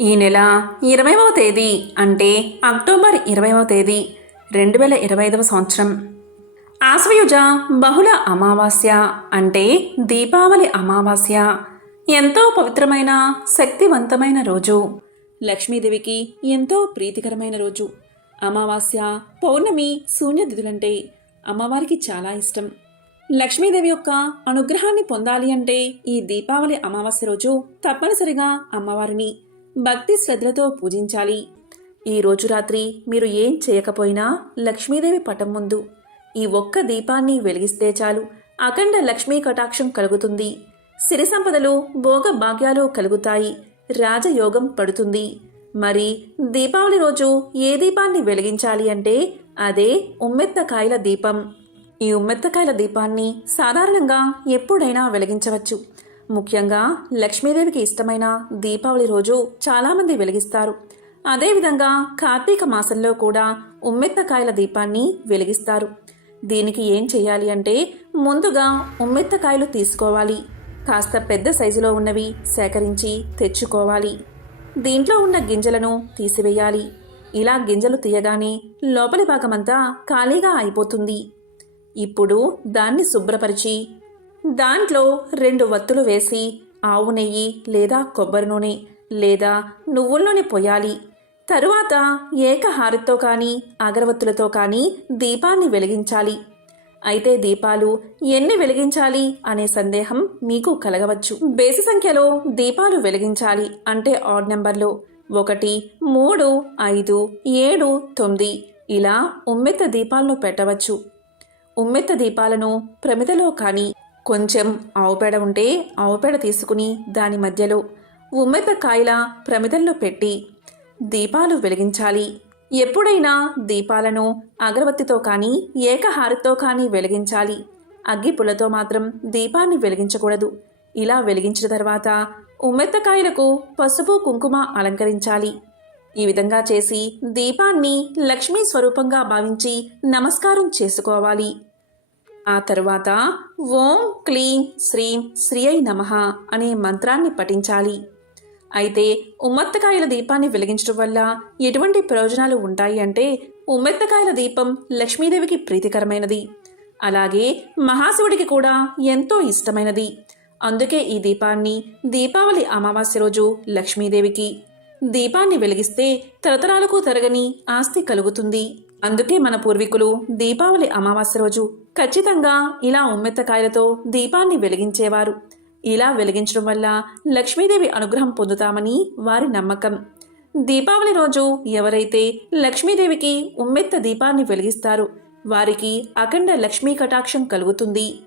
ఈ నెల ఇరవైవ తేదీ అంటే అక్టోబర్ ఇరవైవ తేదీ రెండు వేల ఇరవై ఐదవ సంవత్సరం. ఆశ్వయుజ బహుళ అమావాస్య అంటే దీపావళి అమావాస్య. ఎంతో పవిత్రమైన శక్తివంతమైన రోజు. లక్ష్మీదేవికి ఎంతో ప్రీతికరమైన రోజు. అమావాస్య పౌర్ణమి శూన్యతిథులంటే అమ్మవారికి చాలా ఇష్టం. లక్ష్మీదేవి యొక్క అనుగ్రహాన్ని పొందాలి అంటే ఈ దీపావళి అమావాస్య రోజు తప్పనిసరిగా అమ్మవారిని భక్తి శ్రద్ధలతో పూజించాలి. ఈ రోజు రాత్రి మీరు ఏం చేయకపోయినా లక్ష్మీదేవి పటం ముందు ఈ ఒక్క దీపాన్ని వెలిగిస్తే చాలు. అఖండ లక్ష్మీ కటాక్షం కలుగుతుంది. సిరి సంపదలు భోగ భాగ్యాలు కలుగుతాయి. రాజయోగం పడుతుంది. మరి దీపావళి రోజు ఏ దీపాన్ని వెలిగించాలి అంటే అదే ఉమ్మెత్తకాయల దీపం. ఈ ఉమ్మెత్తకాయల దీపాన్ని సాధారణంగా ఎప్పుడైనా వెలిగించవచ్చు. ముఖ్యంగా లక్ష్మీదేవికి ఇష్టమైన దీపావళి రోజు చాలామంది వెలిగిస్తారు. అదేవిధంగా కార్తీక మాసంలో కూడా ఉమ్మెత్తకాయల దీపాన్ని వెలిగిస్తారు. దీనికి ఏం చేయాలి అంటే ముందుగా ఉమ్మెత్తకాయలు తీసుకోవాలి. కాస్త పెద్ద సైజులో ఉన్నవి సేకరించి తెచ్చుకోవాలి. దీంట్లో ఉన్న గింజలను తీసివేయాలి. ఇలా గింజలు తీయగానే లోపలి భాగమంతా ఖాళీగా అయిపోతుంది. ఇప్పుడు దాన్ని శుభ్రపరిచి దాంట్లో రెండు వత్తులు వేసి ఆవు నెయ్యి లేదా కొబ్బరి నూనె లేదా నువ్వుల నూనె పోయాలి. తరువాత ఏకహారతితో కానీ అగరవత్తులతో కానీ దీపాన్ని వెలిగించాలి. అయితే దీపాలు ఎన్ని వెలిగించాలి అనే సందేహం మీకు కలగవచ్చు. బేసి సంఖ్యలో దీపాలు వెలిగించాలి అంటే ఆడ్ నెంబర్లో ఒకటి మూడు ఐదు ఏడు తొమ్మిది ఇలా ఉమ్మెత్త దీపాలను పెట్టవచ్చు. ఉమ్మెత్త దీపాలను ప్రమిదలో కానీ కొంచెం ఆవుపేడ ఉంటే ఆవుపేడ తీసుకుని దాని మధ్యలో ఉమ్మెత్త కాయల ప్రమిదల్లో పెట్టి దీపాలు వెలిగించాలి. ఎప్పుడైనా దీపాలను అగరబత్తితో కానీ ఏకహారతో కానీ వెలిగించాలి. అగ్గిపుల్లతో మాత్రం దీపాన్ని వెలిగించకూడదు. ఇలా వెలిగించిన తర్వాత ఉమ్మెత్తకాయలకు పసుపు కుంకుమ అలంకరించాలి. ఈ విధంగా చేసి దీపాన్ని లక్ష్మీ స్వరూపంగా భావించి నమస్కారం చేసుకోవాలి. ఆ తరువాత ఓం క్లీం శ్రీం శ్రీ అయి నమః అనే మంత్రాన్ని పఠించాలి. అయితే ఉమ్మత్తకాయల దీపాన్ని వెలిగించడం వల్ల ఎటువంటి ప్రయోజనాలు ఉంటాయి అంటే ఉమ్మెత్తకాయల దీపం లక్ష్మీదేవికి ప్రీతికరమైనది. అలాగే మహాశివుడికి కూడా ఎంతో ఇష్టమైనది. అందుకే ఈ దీపాన్ని దీపావళి అమావాస్య రోజు లక్ష్మీదేవికి. దీపాన్ని వెలిగిస్తే తరతరాలకు తరగని ఆస్తి కలుగుతుంది. అందుకే మన పూర్వీకులు దీపావళి అమావాస్య రోజు ఖచ్చితంగా ఇలా ఉమ్మెత్తకాయలతో దీపాన్ని వెలిగించేవారు. ఇలా వెలిగించడం వల్ల లక్ష్మీదేవి అనుగ్రహం పొందుతామని వారి నమ్మకం. దీపావళి రోజు ఎవరైతే లక్ష్మీదేవికి ఉమ్మెత్త దీపాన్ని వెలిగిస్తారు వారికి అఖండ లక్ష్మీ కటాక్షం కలుగుతుంది.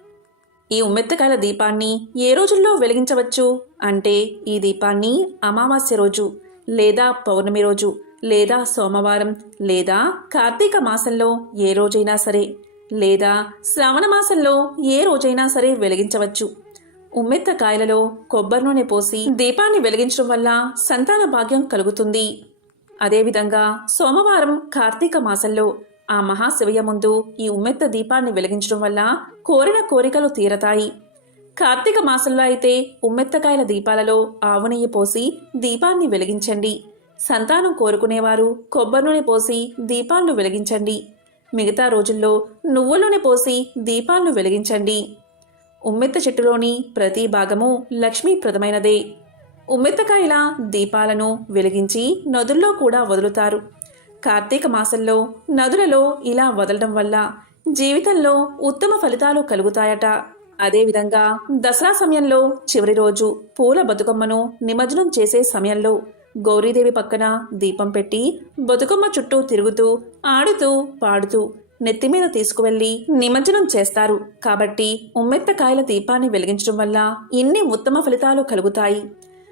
ఈ ఉమ్మెత్తకాయల దీపాన్ని ఏ రోజుల్లో వెలిగించవచ్చు? అంటే ఈ దీపాన్ని అమావాస్య రోజు లేదా పౌర్ణమి రోజు లేదా సోమవారం లేదా కార్తీక మాసంలో ఏ రోజైనా సరే లేదా శ్రావణ మాసంలో ఏ రోజైనా సరే వెలిగించవచ్చు. ఉమ్మెత్త కాయలలో కొబ్బరి నూనె పోసి దీపాన్ని వెలిగించడం వల్ల సంతాన భాగ్యం కలుగుతుంది. అదేవిధంగా సోమవారం కార్తీక మాసంలో ఆ మహాశివయ ముందు ఈ ఉమ్మెత్త దీపాన్ని వెలిగించడం వల్ల కోరిన కోరికలు తీరతాయి. కార్తీక మాసంలో అయితే ఉమ్మెత్తకాయల దీపాలలో ఆవు నెయ్యి పోసి దీపాన్ని వెలిగించండి. సంతానం కోరుకునేవారు. కొబ్బరి నూనె పోసి దీపాలను వెలిగించండి. మిగతా రోజుల్లో నువ్వుల నూనె పోసి దీపాలను వెలిగించండి. ఉమ్మెత్త చెట్టులోని ప్రతి భాగము లక్ష్మీప్రదమైనదే. ఉమ్మెత్తకాయల దీపాలను వెలిగించి నదుల్లో కూడా వదులుతారు. కార్తీక మాసంలో నదులలో ఇలా వదలడం వల్ల జీవితంలో ఉత్తమ ఫలితాలు కలుగుతాయట. అదేవిధంగా దసరా సమయంలో చివరి రోజు పూల బతుకమ్మను నిమజ్జనం చేసే సమయంలో గౌరీదేవి పక్కన దీపం పెట్టి బతుకమ్మ చుట్టూ తిరుగుతూ ఆడుతూ పాడుతూ నెత్తిమీద తీసుకువెళ్ళి నిమజ్జనం చేస్తారు. కాబట్టి ఉమ్మెత్తకాయల దీపాన్ని వెలిగించడం వల్ల ఇన్ని ఉత్తమ ఫలితాలు కలుగుతాయి.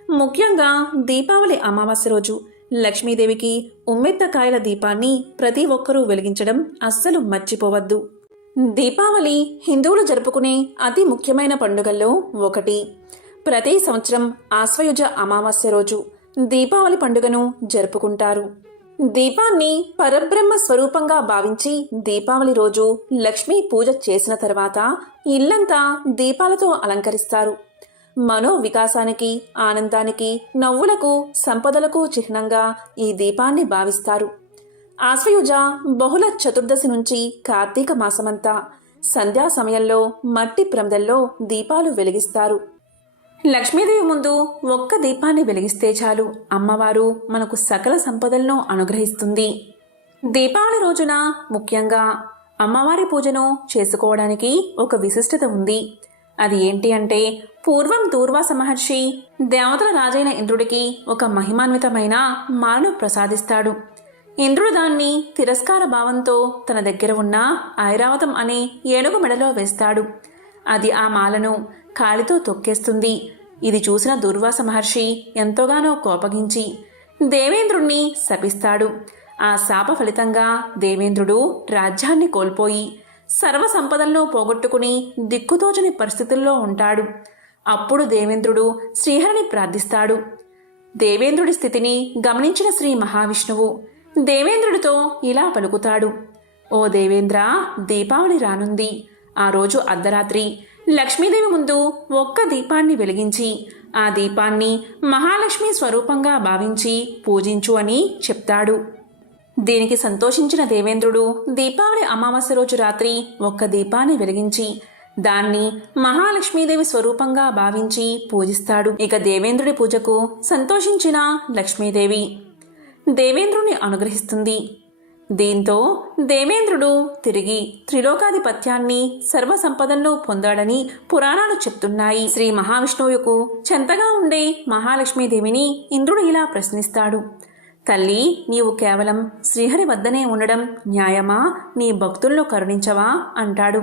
ముఖ్యంగా దీపావళి అమావాస్య రోజు లక్ష్మీదేవికి ఉమ్మెత్తకాయల దీపాన్ని ప్రతి ఒక్కరూ వెలిగించడం అస్సలు మర్చిపోవద్దు. దీపావళి హిందువులు జరుపుకునే అతి ముఖ్యమైన పండుగల్లో ఒకటి. ప్రతి సంవత్సరం ఆశ్వయుజ అమావాస్య రోజు దీపావళి పండుగను జరుపుకుంటారు. దీపాన్ని పరబ్రహ్మ స్వరూపంగా భావించి దీపావళి రోజు లక్ష్మీ పూజ చేసిన తర్వాత ఇల్లంతా దీపాలతో అలంకరిస్తారు. మనో వికాసానికి ఆనందానికి నవ్వులకు సంపదలకు చిహ్నంగా ఈ దీపాన్ని భావిస్తారు. ఆశ్వయుజ బహుళ చతుర్దశి నుంచి కార్తీక మాసమంతా. సంధ్యా సమయంలో మట్టి ప్రమదల్లో దీపాలు వెలిగిస్తారు. లక్ష్మీదేవి ముందు ఒక్క దీపాన్ని వెలిగిస్తే చాలు. అమ్మవారు మనకు సకల సంపదలను అనుగ్రహిస్తుంది. దీపావళి రోజున ముఖ్యంగా అమ్మవారి పూజను చేసుకోవడానికి ఒక విశిష్టత ఉంది. అది ఏంటి అంటే పూర్వం దూర్వాస మహర్షి దేవతల రాజైన ఇంద్రుడికి ఒక మహిమాన్వితమైన మాలను ప్రసాదిస్తాడు. ఇంద్రుడు దాన్ని తిరస్కార భావంతో తన దగ్గర ఉన్న ఐరావతం అనే ఏనుగు మెడలో వేస్తాడు. అది ఆ మాలను కాలితో తొక్కేస్తుంది. ఇది చూసిన దుర్వాస మహర్షి ఎంతోగానో కోపగించి దేవేంద్రుణ్ణి శపిస్తాడు. ఆ శాప ఫలితంగా దేవేంద్రుడు రాజ్యాన్ని కోల్పోయి సర్వ సంపదలను పోగొట్టుకుని దిక్కుతోచని పరిస్థితుల్లో ఉంటాడు. అప్పుడు దేవేంద్రుడు శ్రీహరిని ప్రార్థిస్తాడు. దేవేంద్రుడి స్థితిని గమనించిన శ్రీ మహావిష్ణువు దేవేంద్రుడితో ఇలా పలుకుతాడు. ఓ దేవేంద్ర దీపావళి రానుంది. ఆ రోజు అర్ధరాత్రి లక్ష్మీదేవి ముందు ఒక్క దీపాన్ని వెలిగించి ఆ దీపాన్ని మహాలక్ష్మి స్వరూపంగా భావించి పూజించు అని చెప్తాడు. దీనికి సంతోషించిన దేవేంద్రుడు దీపావళి అమావాస్య రోజు రాత్రి ఒక్క దీపాన్ని వెలిగించి దాన్ని మహాలక్ష్మీదేవి స్వరూపంగా భావించి పూజిస్తాడు. ఇక దేవేంద్రుడి పూజకు సంతోషించిన లక్ష్మీదేవి దేవేంద్రుని అనుగ్రహిస్తుంది. దీంతో దేవేంద్రుడు తిరిగి త్రిలోకాధిపత్యాన్ని సర్వ పొందాడని పురాణాలు చెప్తున్నాయి. శ్రీ మహావిష్ణువుకు చెంతగా ఉండే మహాలక్ష్మీదేవిని ఇంద్రుడు ఇలా ప్రశ్నిస్తాడు. తల్లి నీవు కేవలం శ్రీహరి వద్దనే ఉండడం న్యాయమా? నీ భక్తులను కరుణించవా? అంటాడు.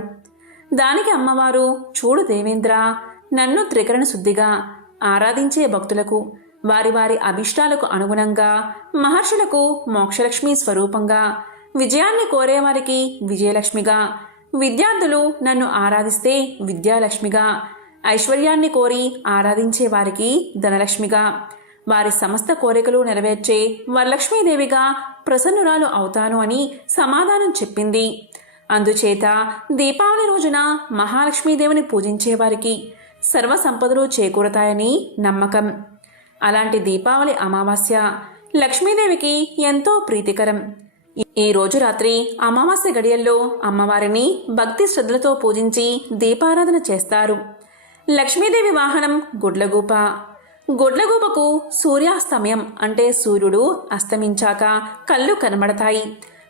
దానికి అమ్మవారు చూడు దేవేంద్ర నన్ను త్రికరణ శుద్ధిగా ఆరాధించే భక్తులకు వారి వారి అభిష్టాలకు అనుగుణంగా మహర్షులకు మోక్షలక్ష్మి స్వరూపంగా విజయాన్ని కోరేవారికి విజయలక్ష్మిగా విద్యార్థులు నన్ను ఆరాధిస్తే విద్యాలక్ష్మిగా ఐశ్వర్యాన్ని కోరి ఆరాధించే వారికి ధనలక్ష్మిగా వారి సమస్త కోరికలు నెరవేర్చే వరలక్ష్మీదేవిగా ప్రసన్నురాలు అవుతాను అని సమాధానం చెప్పింది. అందుచేత దీపావళి రోజున మహాలక్ష్మీదేవిని పూజించేవారికి సర్వ సంపదలు చేకూరతాయని నమ్మకం. అలాంటి దీపావళి అమావాస్య లక్ష్మీదేవికి ఎంతో ప్రీతికరం. ఈ రోజు రాత్రి అమావాస్య గడియల్లో అమ్మవారిని భక్తి శ్రద్ధలతో పూజించి దీపారాధన చేస్తారు. లక్ష్మీదేవి వాహనం గుడ్లగూప. గుడ్లగూపకు సూర్యాస్తమయం అంటే సూర్యుడు అస్తమించాక కళ్ళు కనబడతాయి.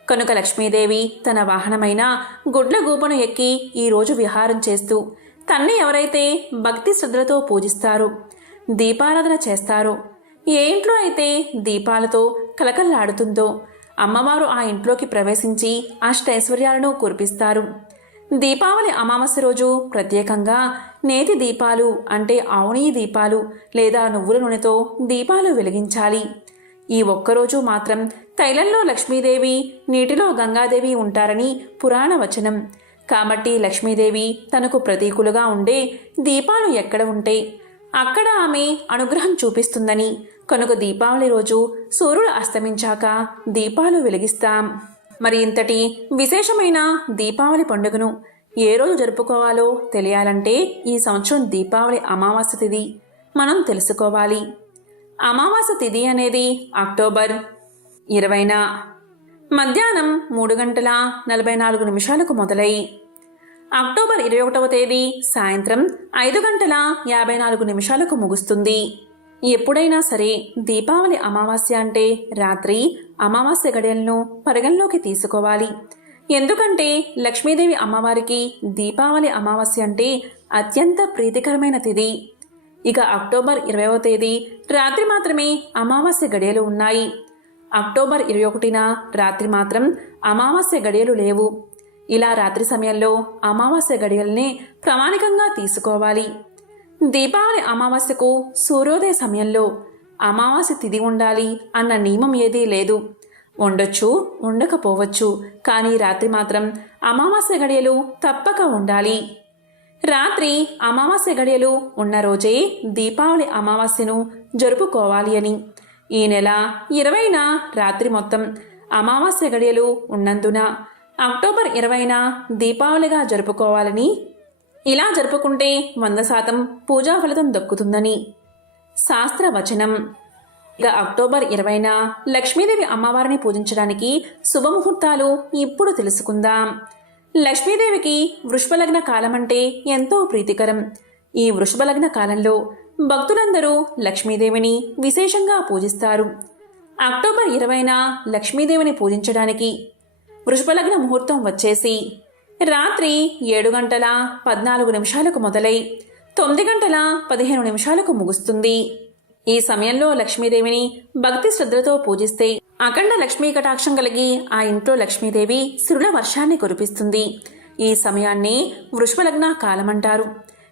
కనుక లక్ష్మీదేవి తన వాహనమైన గుడ్లగూపను ఎక్కి ఈరోజు విహారం చేస్తూ తన్ని ఎవరైతే భక్తి శ్రద్ధలతో పూజిస్తారు దీపారాధన చేస్తారు. ఏ ఇంట్లో అయితే దీపాలతో కలకల్లాడుతుందో అమ్మవారు ఆ ఇంట్లోకి ప్రవేశించి అష్టైశ్వర్యాలను కురిపిస్తారు. దీపావళి అమావాస్య రోజు ప్రత్యేకంగా నేతి దీపాలు అంటే ఆవునీ దీపాలు లేదా నువ్వుల నూనెతో దీపాలు వెలిగించాలి. ఈ ఒక్కరోజు మాత్రం తైలంలో లక్ష్మీదేవి నీటిలో గంగాదేవి ఉంటారని పురాణ వచనం. కాబట్టి లక్ష్మీదేవి తనకు ప్రతీకులుగా ఉండే దీపాలు ఎక్కడ ఉంటే అక్కడ ఆమె అనుగ్రహం చూపిస్తుందని. కనుక దీపావళి రోజు సూర్యుడు అస్తమించాక దీపాలు వెలిగిస్తాం. మరి ఇంతటి విశేషమైన దీపావళి పండుగను ఏ రోజు జరుపుకోవాలో తెలియాలంటే ఈ సంవత్సరం దీపావళి అమావాస్య తిథి మనం తెలుసుకోవాలి. అమావాస్య తిథి అనేది అక్టోబర్ ఇరవైన. మధ్యాహ్నం మూడు గంటల నలభై నాలుగు నిమిషాలకు మొదలై అక్టోబర్ ఇరవై ఒకటవ తేదీ సాయంత్రం ఐదు గంటల యాభై నాలుగు నిమిషాలకు ముగుస్తుంది. ఎప్పుడైనా సరే దీపావళి అమావాస్య అంటే రాత్రి అమావాస్య గడియలను పరిగణలోకి తీసుకోవాలి. ఎందుకంటే లక్ష్మీదేవి అమ్మవారికి దీపావళి అమావాస్య అంటే అత్యంత ప్రీతికరమైన తిది ఇక అక్టోబర్ ఇరవైవ తేదీ రాత్రి మాత్రమే అమావాస్య గడియలు ఉన్నాయి. అక్టోబర్ ఇరవై ఒకటిన రాత్రి మాత్రం అమావాస్య గడియలు లేవు. ఇలా రాత్రి సమయంలో అమావాస్య గడియల్ని ప్రామాణికంగా తీసుకోవాలి. దీపావళి అమావాస్యకు సూర్యోదయ సమయంలో అమావాస్య తిది ఉండాలి అన్న నియమం ఏదీ లేదు. ఉండొచ్చు ఉండకపోవచ్చు కానీ రాత్రి మాత్రం అమావాస్య గడియలు తప్పక ఉండాలి. రాత్రి అమావాస్య గడియలు ఉన్న రోజే దీపావళి అమావాస్యను జరుపుకోవాలి అని. ఈ నెల ఇరవైన రాత్రి మొత్తం అమావాస్య గడియలు ఉన్నందున అక్టోబర్ ఇరవైన దీపావళిగా జరుపుకోవాలని. ఇలా జరుపుకుంటే వంద శాతం పూజా ఫలితం దక్కుతుందని. శాస్త్రవచనం. ఇక అక్టోబర్ ఇరవైన లక్ష్మీదేవి అమ్మవారిని పూజించడానికి శుభముహూర్తాలు ఇప్పుడు తెలుసుకుందాం. లక్ష్మీదేవికి వృషభలగ్న కాలం అంటే ఎంతో ప్రీతికరం. ఈ వృషభలగ్న కాలంలో భక్తులందరూ లక్ష్మీదేవిని విశేషంగా పూజిస్తారు. అక్టోబర్ ఇరవైన లక్ష్మీదేవిని పూజించడానికి వృషభలగ్న ముహూర్తం వచ్చేసి. రాత్రి ఏడు గంటల పద్నాలుగు నిమిషాలకు మొదలై తొమ్మిది గంటల పదిహేను నిమిషాలకు ముగుస్తుంది. ఈ సమయంలో లక్ష్మీదేవిని భక్తి శ్రద్ధలతో పూజిస్తే అఖండ లక్ష్మీ కటాక్షం కలిగి ఆ ఇంట్లో లక్ష్మీదేవి సిరుల వర్షాన్ని కురిపిస్తుంది. ఈ సమయాన్ని వృషభలగ్న కాలమంటారు.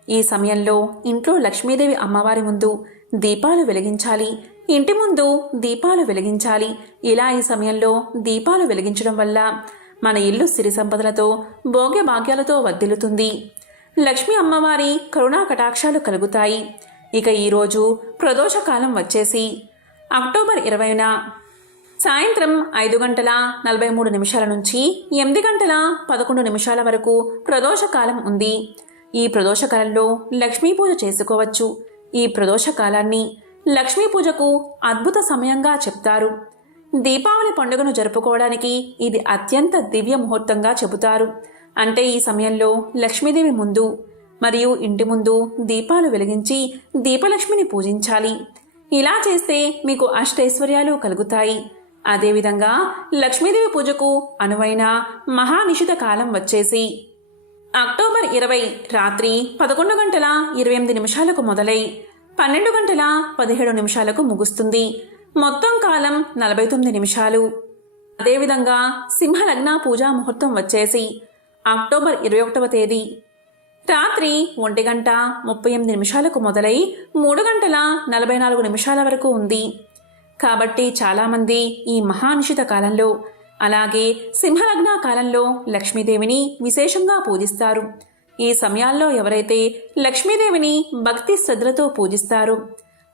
ఈ సమయంలో ఇంట్లో లక్ష్మీదేవి అమ్మవారి ముందు దీపాలు వెలిగించాలి. ఇంటి ముందు దీపాలు వెలిగించాలి. ఇలా ఈ సమయంలో దీపాలు వెలిగించడం వల్ల మన ఇల్లు సిరి సంపదలతో భోగ్య భాగ్యాలతో వర్ధిల్లుతుంది. లక్ష్మీ అమ్మవారి కరుణా కటాక్షాలు కలుగుతాయి. ఇక ఈరోజు ప్రదోషకాలం వచ్చేసి. అక్టోబర్ ఇరవైన సాయంత్రం ఐదు గంటల నలభై మూడు నిమిషాల నుంచి ఎనిమిది గంటల పదకొండు నిమిషాల వరకు ప్రదోషకాలం ఉంది. ఈ ప్రదోషకాలంలో లక్ష్మీ పూజ చేసుకోవచ్చు. ఈ ప్రదోషకాలాన్ని లక్ష్మీ పూజకు అద్భుత సమయంగా చెప్తారు. దీపావళి పండుగను జరుపుకోవడానికి ఇది అత్యంత దివ్య ముహూర్తంగా చెబుతారు. అంటే ఈ సమయంలో లక్ష్మీదేవి ముందు మరియు ఇంటి ముందు దీపాలు వెలిగించి దీపలక్ష్మిని పూజించాలి. ఇలా చేస్తే మీకు అష్టైశ్వర్యాలు కలుగుతాయి. అదేవిధంగా లక్ష్మీదేవి పూజకు అనువైన మహానిషిత కాలం వచ్చేసి అక్టోబర్ ఇరవై రాత్రి పదకొండు గంటల ఇరవై ఎనిమిది నిమిషాలకు మొదలై పన్నెండు గంటల పదిహేడు నిమిషాలకు ముగుస్తుంది. మొత్తం కాలం నలభై తొమ్మిది నిమిషాలు. అదేవిధంగా సింహలగ్న పూజా ముహూర్తం వచ్చేసి అక్టోబర్ ఇరవై ఒకటవ తేదీ. రాత్రి ఒంటి గంట ముప్పై ఎనిమిది నిమిషాలకు మొదలై మూడు గంటల నలభై నాలుగు నిమిషాల వరకు ఉంది. కాబట్టి చాలామంది ఈ మహానిషిత కాలంలో అలాగే సింహలగ్న కాలంలో లక్ష్మీదేవిని విశేషంగా పూజిస్తారు. ఈ సమయాల్లో ఎవరైతే లక్ష్మీదేవిని భక్తి శ్రద్ధలతో పూజిస్తారు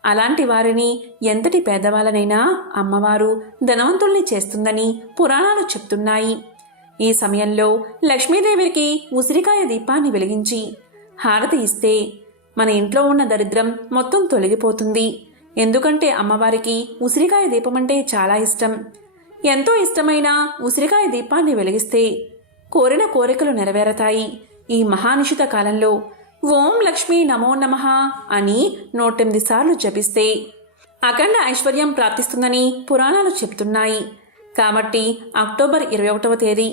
అలాంటి వారిని ఎంతటి పేదవాళ్ళనైనా అమ్మవారు ధనవంతుల్ని చేస్తుందని పురాణాలు చెప్తున్నాయి. ఈ సమయంలో లక్ష్మీదేవికి ఉసిరికాయ దీపాన్ని వెలిగించి హారతి ఇస్తే మన ఇంట్లో ఉన్న దరిద్రం మొత్తం తొలగిపోతుంది. ఎందుకంటే అమ్మవారికి ఉసిరికాయ దీపం అంటే చాలా ఇష్టం. ఎంతో ఇష్టమైన ఉసిరికాయ దీపాన్ని వెలిగిస్తే కోరిన కోరికలు నెరవేరతాయి. ఈ మహానిషిత కాలంలో ఓం లక్ష్మీ నమో నమః అని నూటెనిమిది సార్లు జపిస్తే అఖండ ఐశ్వర్యం ప్రాప్తిస్తుందని పురాణాలు చెప్తున్నాయి. కాబట్టి అక్టోబర్ ఇరవై ఒకటవ తేదీ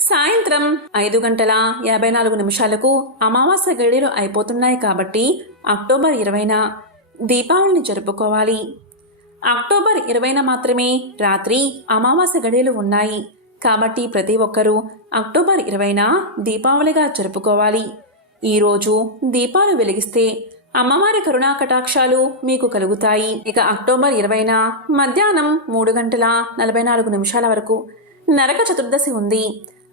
సాయంత్రం ఐదు గంటల యాభై నాలుగు నిమిషాలకు అమావాస్య గడిలు అయిపోతున్నాయి కాబట్టి అక్టోబర్ ఇరవైన దీపావళిని జరుపుకోవాలి. అక్టోబర్ ఇరవైన మాత్రమే రాత్రి అమావాస్య గడియలు ఉన్నాయి. కాబట్టి ప్రతి ఒక్కరూ అక్టోబర్ ఇరవైన దీపావళిగా జరుపుకోవాలి. ఈరోజు దీపాలు వెలిగిస్తే అమ్మవారి కరుణా కటాక్షాలు మీకు కలుగుతాయి. ఇక అక్టోబర్ ఇరవైన మధ్యాహ్నం మూడు గంటల నలభై నాలుగు నిమిషాల వరకు నరక చతుర్దశి ఉంది.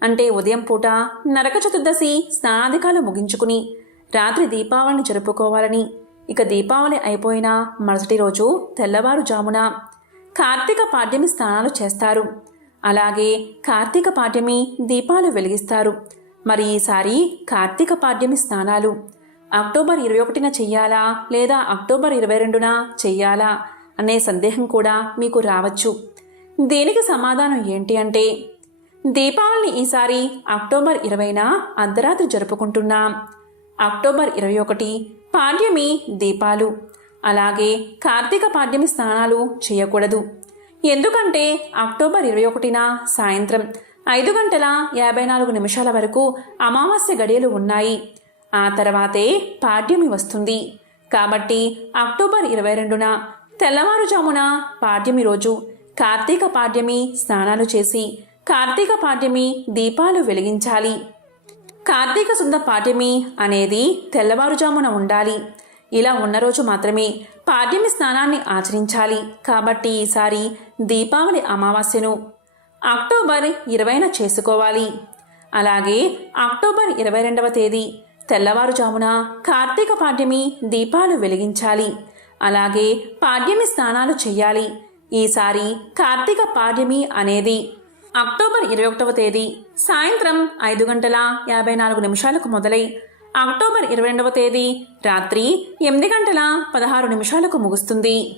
అంటే ఉదయం పూట నరక చతుర్దశి స్నానాధికాలు ముగించుకుని రాత్రి దీపావళిని జరుపుకోవాలని ఇక దీపావళి అయిపోయిన మరుసటి రోజు తెల్లవారుజామున కార్తీక పాడ్యమి స్నానాలు చేస్తారు. అలాగే కార్తీక పాడ్యమి దీపాలు వెలిగిస్తారు. మరి ఈసారి కార్తీక పాడ్యమి స్నానాలు. అక్టోబర్ ఇరవై ఒకటిన చెయ్యాలా లేదా అక్టోబర్ ఇరవై రెండున చెయ్యాలా అనే సందేహం కూడా మీకు రావచ్చు. దీనికి సమాధానం ఏంటి అంటే దీపావళిని ఈసారి అక్టోబర్ ఇరవైన అర్ధరాత్రి జరుపుకుంటున్నాం. అక్టోబర్ ఇరవై ఒకటి పాడ్యమి దీపాలు. అలాగే కార్తీక పాడ్యమి స్నానాలు చేయకూడదు. ఎందుకంటే అక్టోబర్ ఇరవై ఒకటిన సాయంత్రం ఐదు గంటల యాభై నాలుగు నిమిషాల వరకు అమావాస్య గడియలు ఉన్నాయి. ఆ తర్వాతే పాడ్యమి వస్తుంది. కాబట్టి అక్టోబర్ ఇరవై రెండున తెల్లవారుజామున పాడ్యమి రోజు కార్తీక పాడ్యమి స్నానాలు చేసి కార్తీక పాడ్యమి దీపాలు వెలిగించాలి. కార్తీక శుద్ధ పాడ్యమి అనేది తెల్లవారుజామున ఉండాలి. ఇలా ఉన్న రోజు మాత్రమే పాడ్యమి స్నానాన్ని ఆచరించాలి. కాబట్టి ఈసారి దీపావళి అమావాస్యను అక్టోబర్ ఇరవైన చేసుకోవాలి. అలాగే అక్టోబర్ ఇరవై రెండవ తేదీ తెల్లవారుజామున కార్తీక పాడ్యమి దీపాలు వెలిగించాలి. అలాగే పాడ్యమి స్నానాలు చేయాలి. ఈసారి కార్తీక పాడ్యమి అనేది అక్టోబర్ ఇరవై ఒకటవ తేదీ సాయంత్రం ఐదు గంటల యాభై నాలుగు నిమిషాలకు మొదలై అక్టోబర్ ఇరవై రెండవ తేదీ రాత్రి ఎనిమిది గంటల పదహారు నిమిషాలకు ముగుస్తుంది.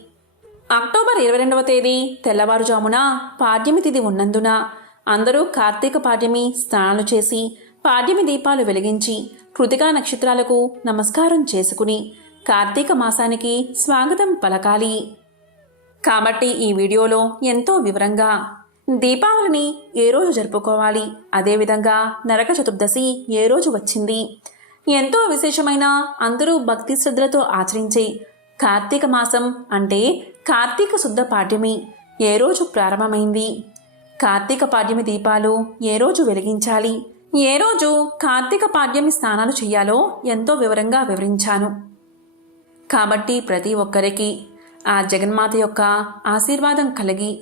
అక్టోబర్ ఇరవై రెండవ తేదీ తెల్లవారుజామున పాడ్యమి తిథి ఉన్నందున అందరూ కార్తీక పాడ్యమి స్నానాలు చేసి పాడ్యమి దీపాలు వెలిగించి కృతికా నక్షత్రాలకు నమస్కారం చేసుకుని కార్తీక మాసానికి స్వాగతం పలకాలి. కాబట్టి ఈ వీడియోలో ఎంతో వివరంగా దీపావళిని ఏ రోజు జరుపుకోవాలి? అదేవిధంగా నరక చతుర్దశి ఏ రోజు వచ్చింది? ఎంతో విశేషమైన అందరూ భక్తి శ్రద్ధలతో ఆచరించే కార్తీక మాసం అంటే కార్తీక శుద్ధ పాడ్యమి. ఏ రోజు ప్రారంభమైంది? కార్తీక పాడ్యమి దీపాలు ఏ రోజు వెలిగించాలి? ఏ రోజు కార్తీక పాడ్యమి స్నానాలు చేయాలో ఎంతో వివరంగా వివరించాను. కాబట్టి ప్రతి ఒక్కరికి ఆ జగన్మాత యొక్క ఆశీర్వాదం కలిగి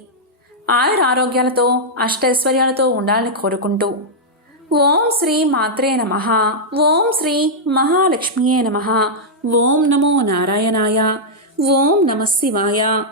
ఆయుర ఆరోగ్యాలతో అష్టైశ్వర్యాలతో ఉండాలని కోరుకుంటూ ఓం శ్రీ మాత్రే నమ. ఓం శ్రీ మహాలక్ష్మియే నమ. ఓం నమో నారాయణాయ. ఓం నమ శివాయ.